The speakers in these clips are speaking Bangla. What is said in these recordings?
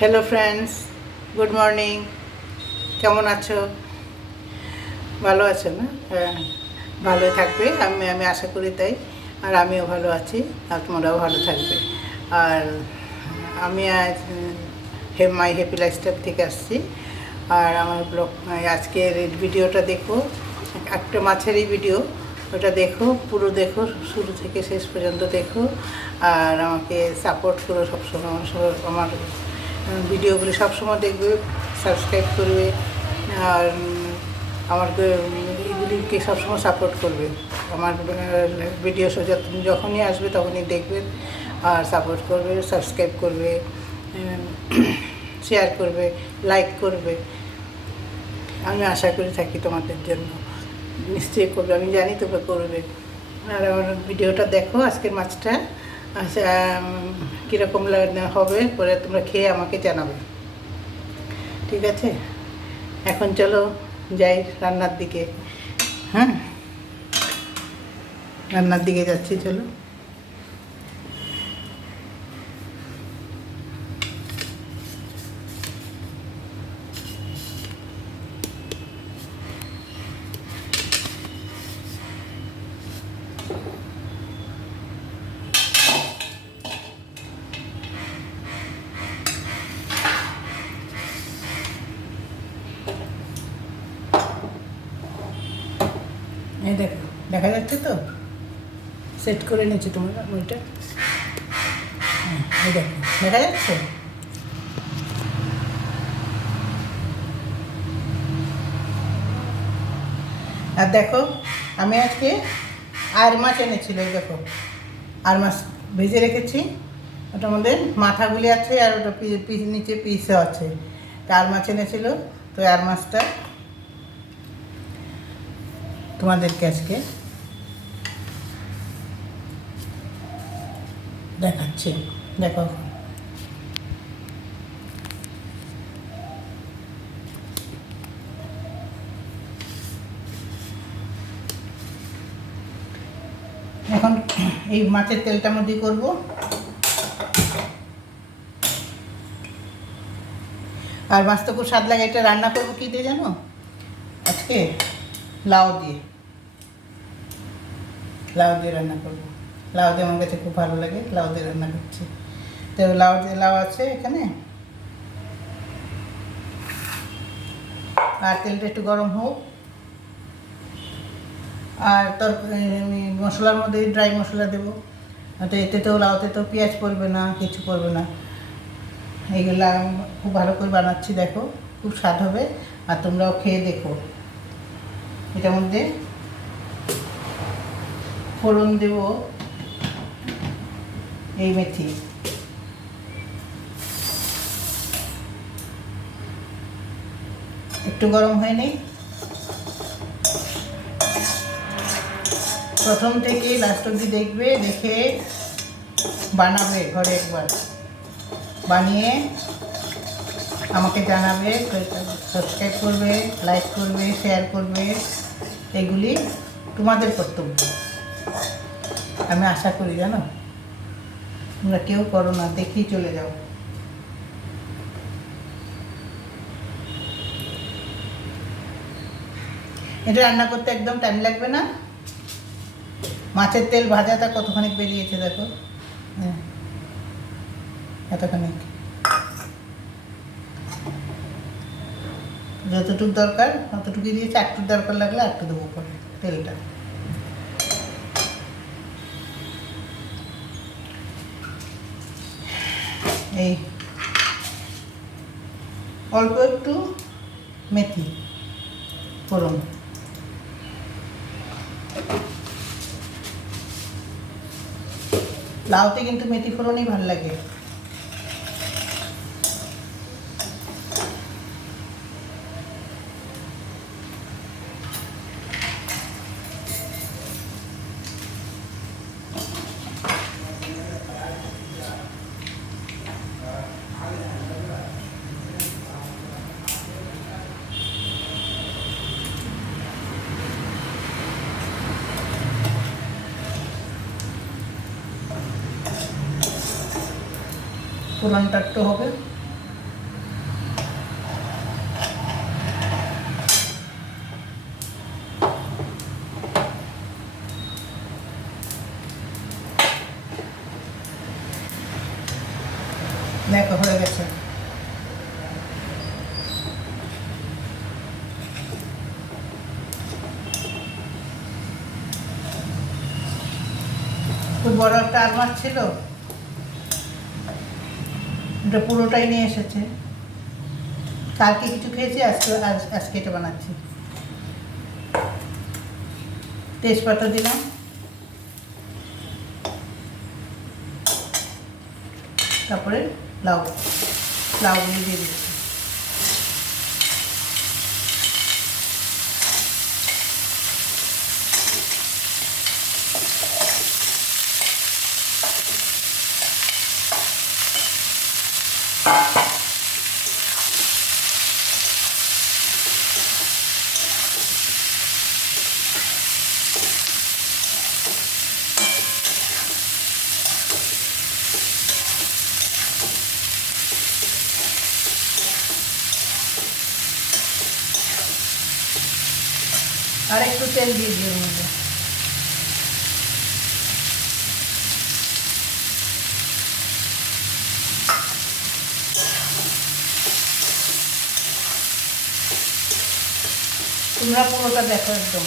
Hello friends, good morning. কেমন আছো? ভালো আছো না? হ্যাঁ, ভালোই থাকবে। আমি আশা করি তাই। আর আমিও ভালো আছি, আর তোমরাও ভালো থাকবে। আর আমি আজ মাই হ্যাপি লাইফস্টাইল থেকে আসছি। আর আমার ব্লগ আজকের ভিডিওটা দেখো, একটা মাছেরই ভিডিও। ওটা দেখো, পুরো দেখো, শুরু থেকে শেষ পর্যন্ত দেখো। আর আমাকে সাপোর্ট করো সবসময়। আমার ভিডিওগুলি সবসময় দেখবে, সাবস্ক্রাইব করবে। আর আমার এগুলিকে সবসময় সাপোর্ট করবে। আমার ভিডিও যখনই আসবে তখনই দেখবেন, আর সাপোর্ট করবে, সাবস্ক্রাইব করবে, শেয়ার করবে, লাইক করবে। আমি আশা করে থাকি তোমাদের জন্য, নিশ্চয়ই করবে, আমি জানি তোমরা করবে। আর আমার ভিডিওটা দেখো, আজকের মাছটা আচ্ছা কীরকম হবে পরে তোমরা খেয়ে আমাকে জানাবে, ঠিক আছে? এখন চলো যাই রান্নার দিকে। হ্যাঁ, রান্নার দিকে যাচ্ছি, চলো। এই দেখো, দেখা যাচ্ছে তো? সেট করে নিচ্ছি তোমরা ওইটা। এই দেখো, দেখা যাচ্ছে? আর দেখো, আমি আজকে আর মাছ এনেছিল, এই দেখো, আর মাছ ভেজে রেখেছি। ওটার মধ্যে মাথাগুলি আছে, আর ওটা নিচে পিসও আছে। তা আর মাছ এনেছিল, তো আর মাছটা তোমাদেরকে আজকে দেখাচ্ছি, দেখো। এখন এই মাছের তেলটার মধ্যে করবো। আর মাছ তো খুব স্বাদ লাগে। এটা রান্না করবো কী দিয়ে জানো? আজকে লাউ দিয়ে, লাউ দিয়ে রান্না করবো। লাউ দিয়ে আমার কাছে খুব ভালো লাগে, লাউ দিয়ে রান্না করছি। তো লাউ আছে এখানে। আর তেলটা একটু গরম হোক। আর আমি মশলার মধ্যে ড্রাই মশলা দেবো। তো এতে তো লাউতে তো পেঁয়াজ পড়বে না, কিছু পড়বে না। এইগুলো আমি খুব ভালো করে বানাচ্ছি, দেখো, খুব স্বাদ হবে। আর তোমরাও খেয়ে দেখো। এটার মধ্যে ফোড়ন দেব এই মেথি, একটু গরম হয়ে নেই। প্রথম থেকে লাস্ট অবধি দেখবে, দেখে বানাবে ঘরে একবার, বানিয়ে আমাকে জানাবে। সাবস্ক্রাইব করবে, লাইক করবে, শেয়ার করবে। এগুলি তোমাদের কর্তব্য, আমি আশা করি, জানো। তোমরা কেউ করো না, দেখেই চলে যাও। এটা রান্না করতে একদম টাইম লাগবে না। মাছের তেল ভাজাটা কতখানি বেরিয়েছে দেখো, হ্যাঁ, এতখানি। যতটুকু দরকার ততটুকুই দিয়েছি, একটু দরকার লাগলে একটু দেবো পরে তেলটা। এই অল্প একটু মেথি ফোড়ন, লাউতে কিন্তু মেথি ফোড়নই ভালো লাগে। ফোড়নটা একটু হবে, দেখো হয়ে গেছে। খুব বড় একটা আলমার ছিল, এটা পুরোটাই নিয়ে এসেছে। কালকে কিছু খেয়েছি, আজকে এটা বানাচ্ছি। তেজপাতা দিলাম, তারপরে লাউগুলো দিয়ে দিচ্ছি। আর একটু তেল দিয়ে দিই ওর মধ্যে। তোমরা পুরোটা দেখো একদম।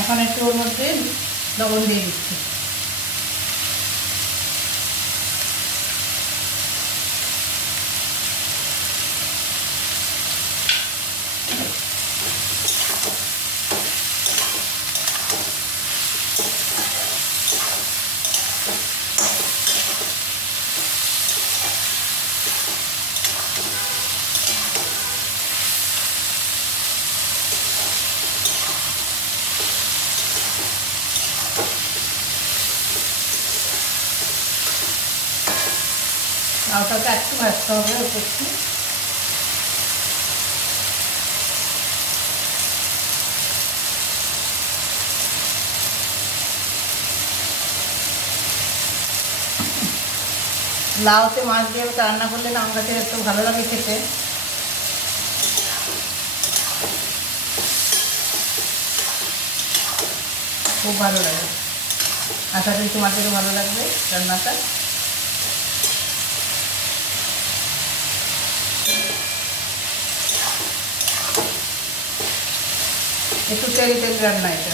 এখন একটু ওর মধ্যে লবণ দিয়ে দিচ্ছি। লাউটাকে একটু ভাজতে হবে একটু। লাউতে মাছ দিয়ে রান্না করলে না আমার কাছে এত ভালো লাগে খেতে। খুব ভালো লাগে। আশা করি তোমাদেরও ভালো লাগবে রান্নাটা। একটু তেল রান্না এটা।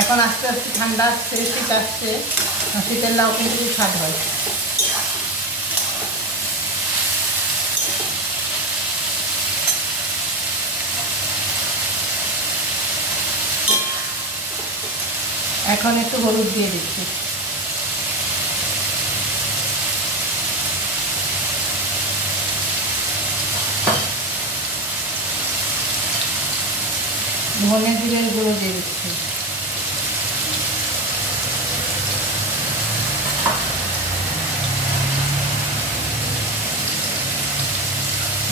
এখন আস্তে আস্তে ঠান্ডা আসছে, শীত আসছে, শীতের লাউ কিন্তু খুব স্বাদ হয়। এখন একটু হলুদ দিয়ে দিচ্ছি। ধনে জিরের গুঁড়ো দিয়ে দিচ্ছি।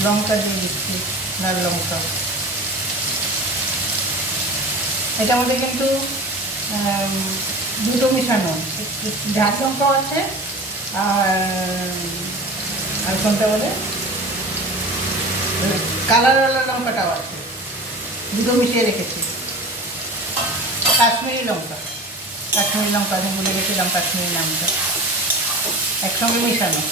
লঙ্কা দিয়ে দিচ্ছি, লাল লঙ্কা। এটার মধ্যে কিন্তু দুটো মিশানো, ঝাল লঙ্কাও আছে আর কোনটা বলে কালারওয়ালা লঙ্কাটাও আছে, দুটো মিশিয়ে রেখেছি। কাশ্মীরি লঙ্কা আমি ভুলে গেছিলাম কাশ্মীরি নামটা, একসঙ্গে মিশানো।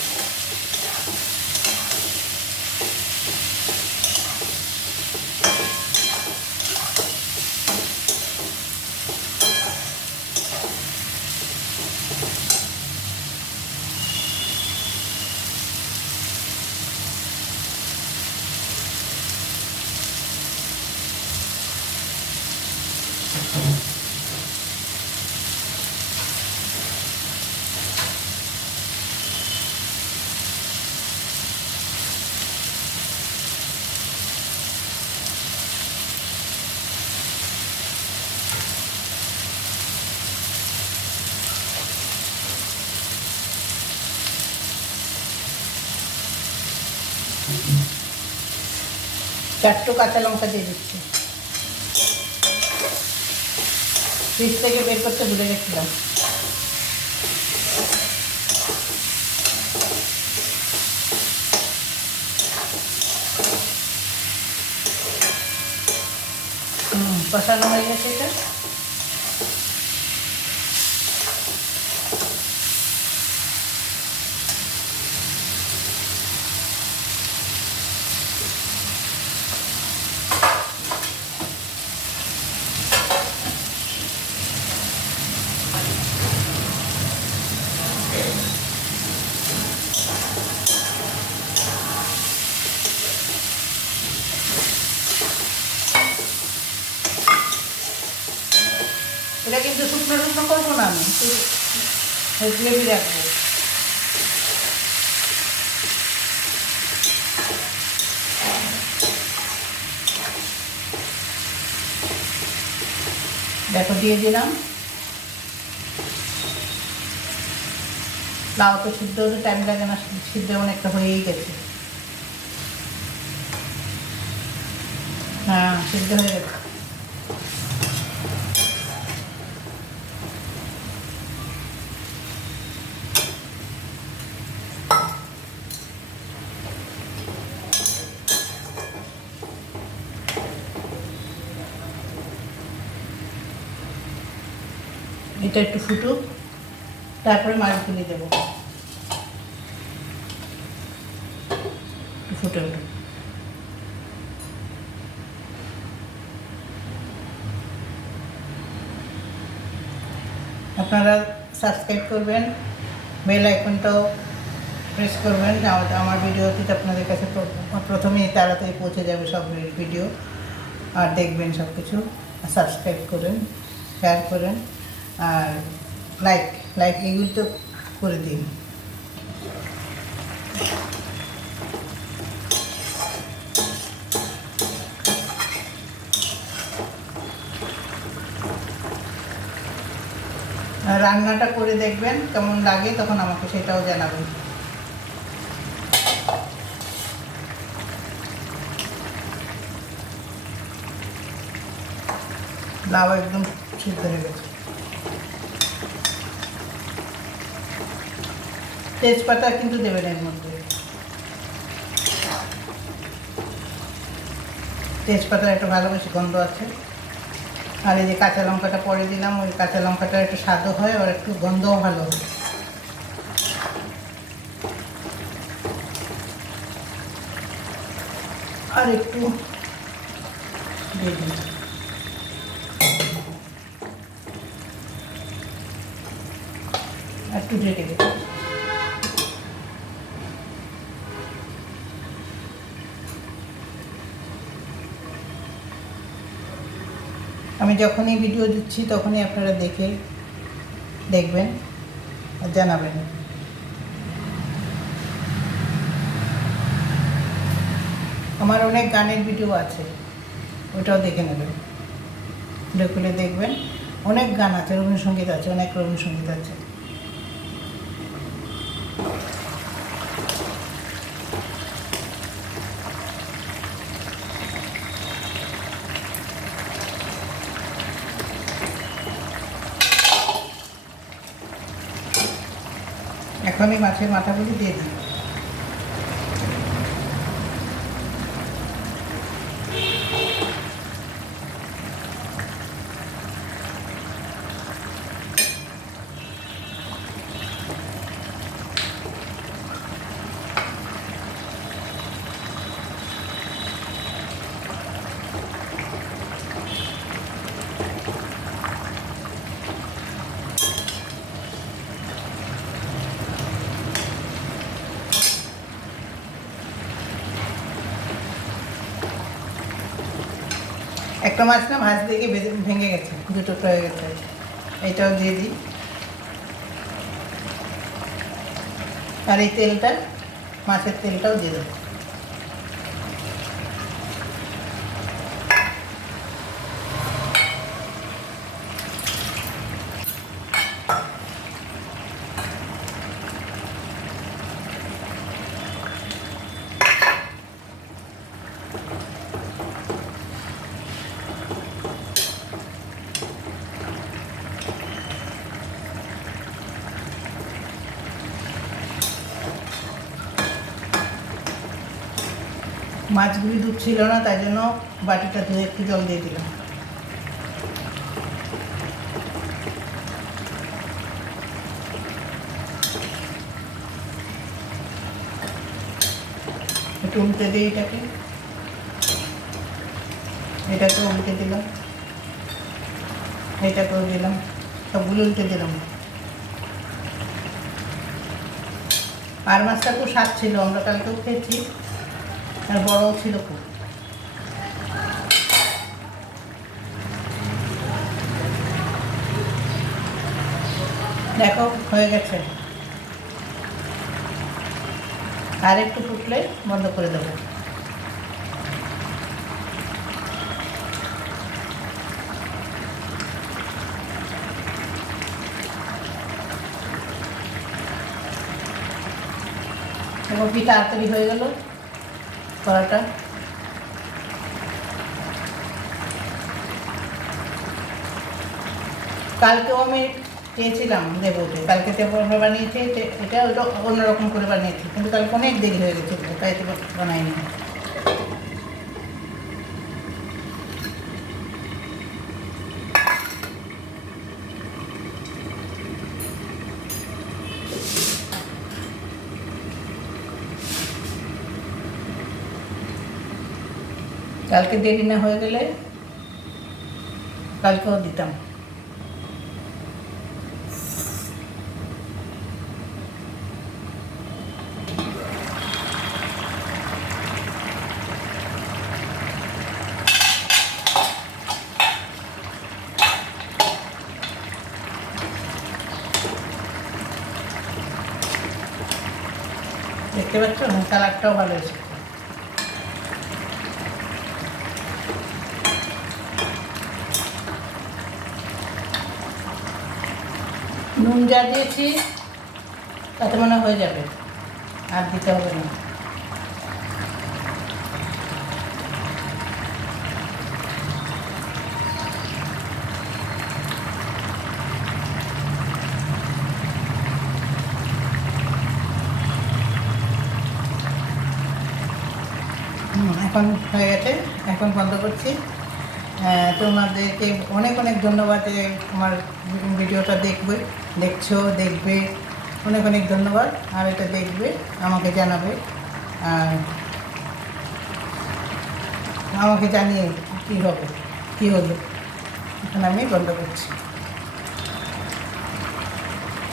চারটে কাঁচা লঙ্কা দিয়ে দিচ্ছি। ফ্রিজ থেকে বের করতে ভুলে গেছিলাম। কষানো হয়ে গেছে এটা। এটা কিন্তু শুকনো শুকনো করবো না, আমি গ্রেভি রাখবো। দেখো দিয়ে দিলাম। লাউ তো সিদ্ধ হতে টাইম লাগে না, সিদ্ধ অনেকটা হয়েই গেছে। হ্যাঁ, সিদ্ধ হয়ে গেছে। এটা একটু ফুটুক, তারপরে মাছগুলি দেবো। ফুটে উঠুক। আপনারা সাবস্ক্রাইব করবেন, বেল আইকনটাও প্রেস করবেন, আমার ভিডিওটি আপনাদের কাছে প্রথমেই তাড়াতাড়ি পৌঁছে যাবে সব ভিডিও। আর দেখবেন সব কিছু, সাবস্ক্রাইব করেন, শেয়ার করেন, আর লাইক এগুলো তো করে দিন। রান্নাটা করে দেখবেন কেমন লাগে, তখন আমাকে সেটাও জানাবেন। লাউ একদম সিদ্ধ হয়ে গেছে। তেজপাতা কিন্তু দেবেন এর মধ্যে, তেজপাতার একটা ভালো বেশি গন্ধ আছে। আর এই যে কাঁচা লঙ্কাটা পরে দিলাম, ওই কাঁচা লঙ্কাটা একটু স্বাদও হয় আর একটু গন্ধও ভালো হয়। আর একটু দিয়ে দিন। একটু ঢেকে দিন। আমি যখনই ভিডিও দিচ্ছি তখনই আপনারা দেখবেন আর জানাবেন। আমার অনেক গানের ভিডিও আছে, ওটাও দেখে নেবেন, খুলে দেখবেন। অনেক গান আছে, রবীন্দ্রসঙ্গীত আছে, অনেক রবীন্দ্রসঙ্গীত আছে। এখনই মাছের মাথাগুলি দিয়ে দিই। একটা মাছ না ভাজ দিয়ে ভেঙে গেছে, দুটো হয়ে গেছে, এটাও দিয়ে দিই। আর এই তেলটা, মাছের তেলটাও দিয়ে দেবো। মাছগুলি দুধ ছিল না, তাই জন্য বাটিটা ধুয়ে একটু জল দিয়ে দিলাম। একটু উল্টে দিই এটাকে, এটাকে উল্টে দিলাম, এটাকেও দিলাম, সবগুলো উল্টে দিলাম। আর মাছটা খুব স্বাদ ছিল, আমরা কালকেও খেয়েছি, আর বড়ও ছিল খুব। দেখো হয়ে গেছে, আর একটু ফুটলে বন্ধ করে দেবো। এবং কি তাড়াতাড়ি হয়ে গেল কড়াটা। কালকেও আমি চেয়েছিলাম দেবো, কালকে তেমনভাবে বানিয়েছি, এটা ওটা অন্যরকম করে বানিয়েছি, কিন্তু কালকে অনেক দেরি হয়ে গেছে, তাই তো বানাইনি। কালকে দেরি না হয়ে গেলে কালকেও দিতাম। দেখতে পাচ্ছ, কালারটাও ভালো এসেছে। নুন যা দিয়েছি তাতে মনে হয়ে যাবে, আর দিতে হবে না। এখন হয়ে গেছে, এখন বন্ধ করছি। তোমাদেরকে অনেক অনেক ধন্যবাদ যে আমার ভিডিওটা দেখবে, অনেক অনেক ধন্যবাদ। আর এটা দেখবে, আমাকে জানাবে, আর আমাকে জানিয়ে কী হলো। এখন আমি বন্ধ করছি।